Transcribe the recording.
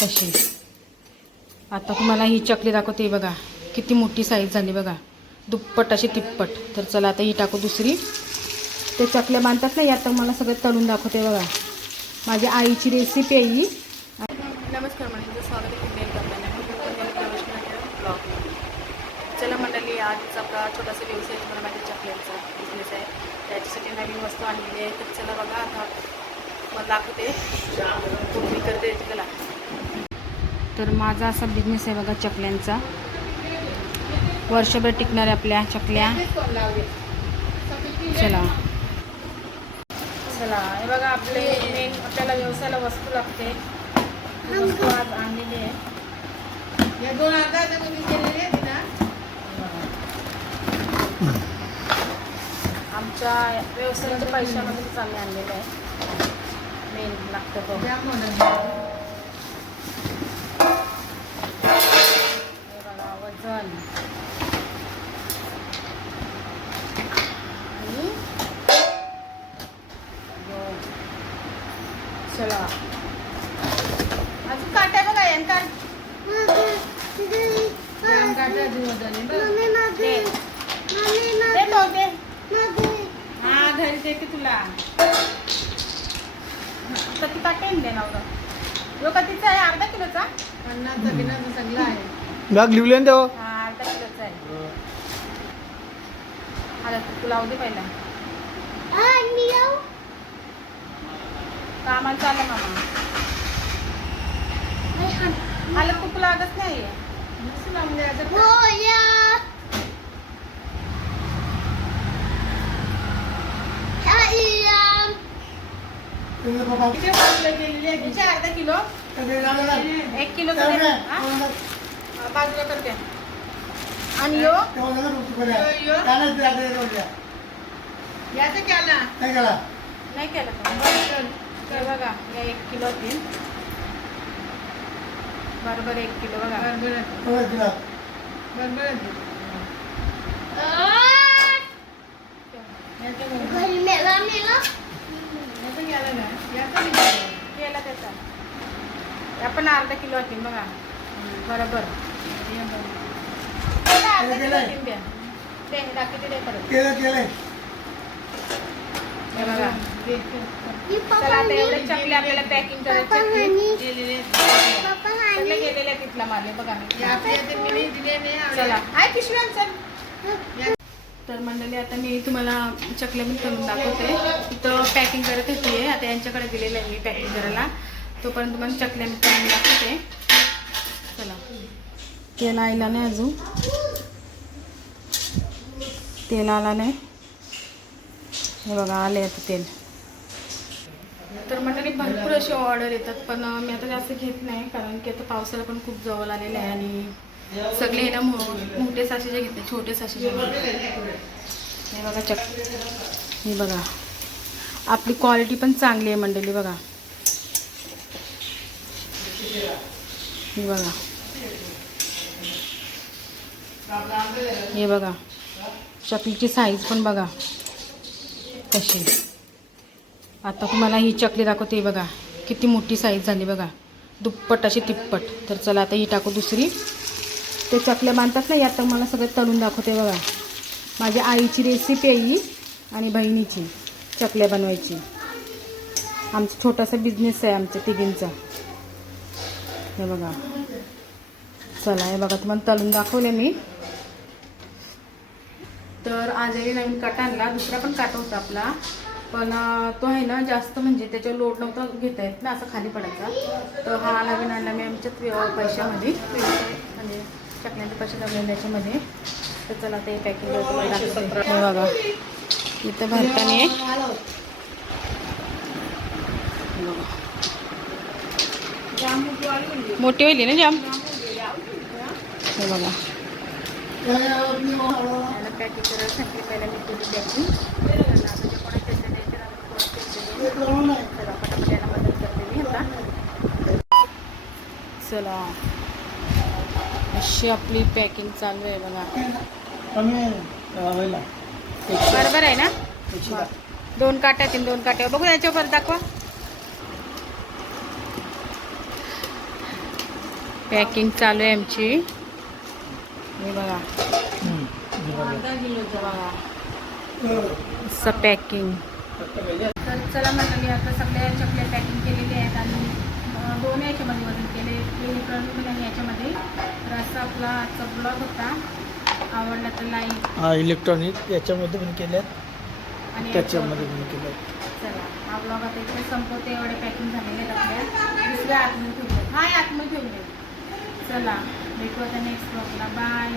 कशी आता तुम्हाला ही चकली दाखवते बघा, किती मोठी साईज झाली बघा, दुप्पट अशी तिप्पट. तर चला आता ही टाकू दुसरी. ते चकल्या बांधतात ना, यात मला सगळं तळून दाखवते बघा. माझ्या आईची रेसिपी आहे ही. नमस्कार मंडळी, स्वागत आहे पुन्हा एकदा ब्लॉग. चला मंडळी, आज आपला छोटासा व्यवसाय तुम्हाला माझ्या चकल्यांचा बिझनेस आहे. त्याच्यासाठी नवीन वस्तू आणलेली आहे. तर चला बघा, आता मला दाखवते मी करते चला. तर माझा असा बिझनेस आहे बघा चकल्यांचा, वर्षभर टिकणाऱ्या आपल्या चकल्या. चला चला, हे बघा आपले मेन आपल्याला व्यवसायाला वस्तू लागते. वस्तू आज आणलेली आहे. या दोन अर्धा तुम्ही केलेले आहेत ना, आमच्या व्यवसायाच्या पैशामध्ये चांगले आणलेले आहे. मेन लागतं तो हे बघा, वजन चला. अजून काट्या बघा, यान काट हा घरी देते तुला. किती काटे दे ना जो कधीचा आहे, अर्धा किलोचा 50चा किलोचा सगळा आहे. बॅग लिवले ना तेव्हा. हा अर्धा किलोचा आहे. आला तुला लावू दे पहिला. कामाला चाललं मामा. आलं तू लागत नाही. अर्धा किलो 1 किलो बाजूला करते. आणि याचं केला नाही केलं का बघा. या 1 किलो तीन बरोबर 1 किलो बघा. केला त्याचा आपण अर्धा किलो तीन बघा बरोबर. अर्धा किलो तीन द्या ते दाखवते ते परत. हे बघा, चला आता एवढे चकले आपल्याला पॅकिंग करायचे. सगळे गेलेले तिथला मारले बघा. चला आहे पिशव्यांचं. तर मंडळी, आता मी तुम्हाला चकल्या पण करून दाखवते. तिथं पॅकिंग करत होती. आता यांच्याकडे दिलेलं आहे मी पॅकिंग करायला. तोपर्यंत तुम्हाला चकल्या मी करून दाखवते. चला, तेल आयला नाही अजून, तेल आला नाही. हे बघा आले आता तेल. तर मंडळी भरपूर असे ऑर्डर येतात, पण मी आता जास्त घेत नाही, कारण की आता पावसाला पण खूप जवळ आलेलं आहे. आणि सगळे ना मोठे साशेचे घेतले, छोटे साशेचे. हे बघा हे बघा, आपली क्वालिटी पण चांगली आहे मंडळी बघा. हे बघा, हे बघा चकलीची साईज पण बघा कशी. आता तुम्हाला ही चकली दाखवते बघा, किती मोठी साईज झाली बघा, दुप्पट अशी तिप्पट. तर चला आता ही टाकू दुसरी. ते चकल्या बांधतात ना, यात मला सगळं तळून दाखवते बघा. माझ्या आईची रेसिपी आहे ही आणि बहिणीची चकल्या बनवायची. आमचा छोटासा बिझनेस आहे आमच्या तिघींचा. हे बघा, चला हे बघा तुम्हाला तळून दाखवले मी. तर आजही नवीन काटा आणला, दुसरा पण काटा होता आपला, पण तो आहे ना जास्त म्हणजे त्याच्यावर लोड नव्हता घेता येत ना, असं खाली पडायचा. तर हा नवीन आणला मी आमच्या पैशामध्ये, म्हणजे चकल्यांचे पैसे लागले त्याच्यामध्ये. तर चला ते पॅकिंग हे बघा इथं भरताने मोठी होईल ना जाम. हे बघा पॅकिंग करायसाठी पहिला मी केली पॅकिंग. मदत करते मी आता. चला अशी आपली पॅकिंग चालू आहे बघा. बरोबर आहे ना. 2 काट्यातील 2 काट्या बघू याच्यावर दाखवा. पॅकिंग चालू आहे आमची. हे बघा बघा असं पॅकिंग. तर चला मंडळी, आता सगळ्या चकल्या पॅकिंग केलेल्या आहेत आणि 2 याच्यामध्ये वजन केले, इलेक्ट्रॉनिक आणि याच्यामध्ये. तर असा आपला आजचा ब्लॉग होता. आवडला तर लाईक. हा, इलेक्ट्रॉनिक याच्यामध्ये पण केल्यात आणि त्याच्यामध्ये पण केल्यात. चला हा ब्लॉग आता इथे संपवते. एवढे पॅकिंग झालेले आहेत आपल्या. दुसऱ्या आतमध्ये ठेवले, हा आतमध्ये ठेवले. चला भेटू आता नेक्स्ट ब्लॉगला. बाय.